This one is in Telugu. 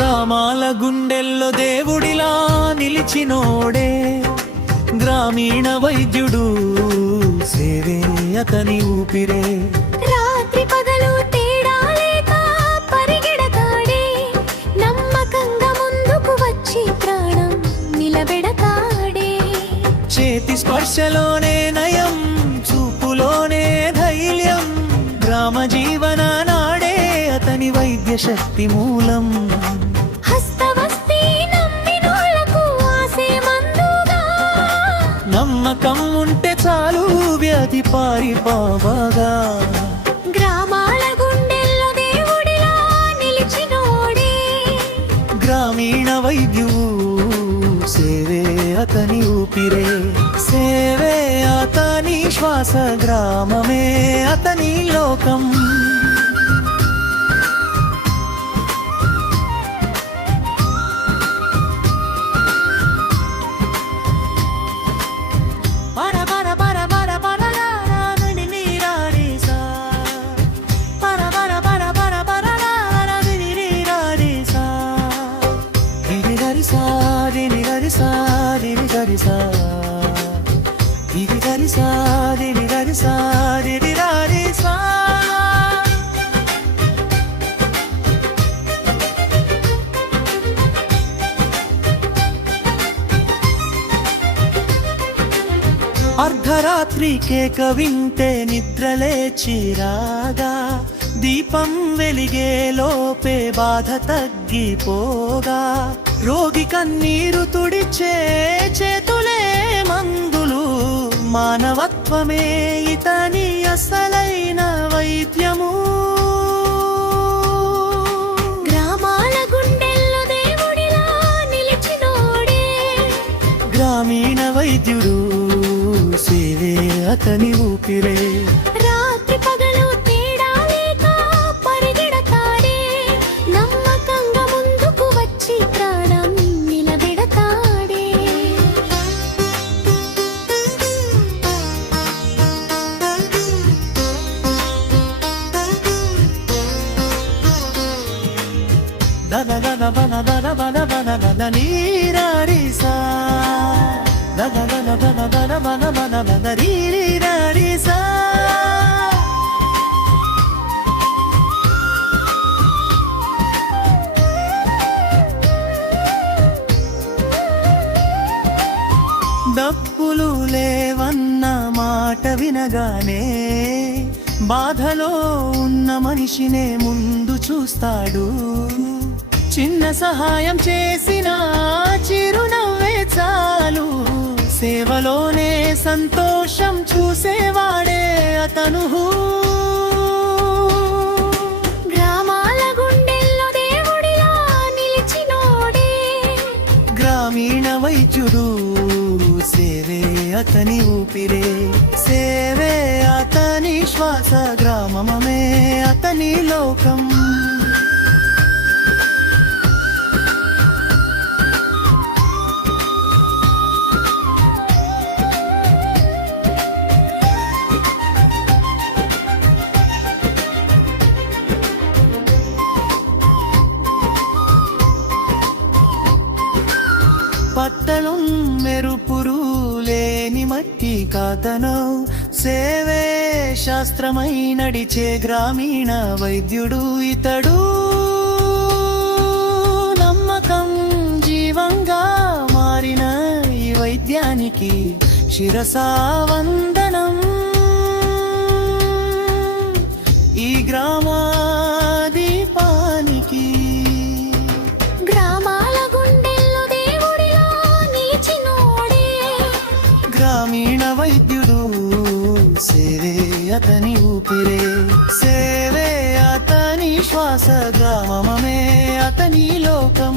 గ్రామాల గుండెల్లో దేవుడిలా నిలిచినోడే గ్రామీణ వైద్యుడు, సేవే అతని ఊపిరే. రాత్రి పగలు తేడా లేక పరిగెడతాడే, నమ్మకంగా ముందుకు వచ్చి ప్రాణం నిలబెడతాడే. చేతి స్పర్శలోనే నయం, చూపులోనే ధైర్యం, గ్రామ జీవన నాడే అతని వైద్య శక్తి మూలం. నమ్మకం ఉంటే చాలు వ్యాధి పారిపోవగా. గ్రామాల గుండెల్లో దేవుడిలా నిలిచినోడే గ్రామీణ వైద్యుడు, సేవే అతని ఊపిరే. సేవే అతని శ్వాస, గ్రామమే అతని లోకం. అర్ధరాత్రి కేక వింటే నిద్రలేచి రాగా, దీపం వెలిగే లోపే బాధ తగ్గిపోగా, రోగి కన్నీరు తుడిచే చేతులే మందులు, మానవత్వమే ఇతని అసలైన వైద్యము. గ్రామాల గుండెల్లో దేవుడిలా నిలిచినోడే గ్రామీణ వైద్యుడు, సేవే అతని ఊపిరే. రాత్రి పగలు తేడా లేక పరిగెడతాడే, నమ్మకంగా ముందుకు వచ్చి ప్రాణం నిలబెడతాడే. దన దన బన దన బన బన దన నీరారిసా, దన దన దన దన బన బన బన నీరారిసా. డప్పులు లేవన్న మాట వినగానే, బాధలో ఉన్న మనిషినే ముందు చూస్తాడు. చిన్న సహాయం చేసినా చిరునవ్వే చాలు, సేవలోనే సంతోషం చూసేవాడే అతను. గ్రామాల గుండెల్లో దేవుడిలా నిలిచినోడే గ్రామీణ వైద్యుడు, సేవే అతని ఊపిరే. సేవే అతని శ్వాస, గ్రామమే అతని లోకం. పట్టణం మెరుపురు లేని మట్టి కాతనం, సేవే శాస్త్రమై నడిచే గ్రామీణ వైద్యుడు ఇతడు. నమ్మకం జీవంగా మారిన ఈ వైద్యానికి శిరసా వందనం. ఈ గ్రామా దీపానికి. గ్రామీణ వైద్యుడు, సేవే అతని ఊపిరే. సేవే అతని శ్వాస, గ్రామమే అతని లోకం.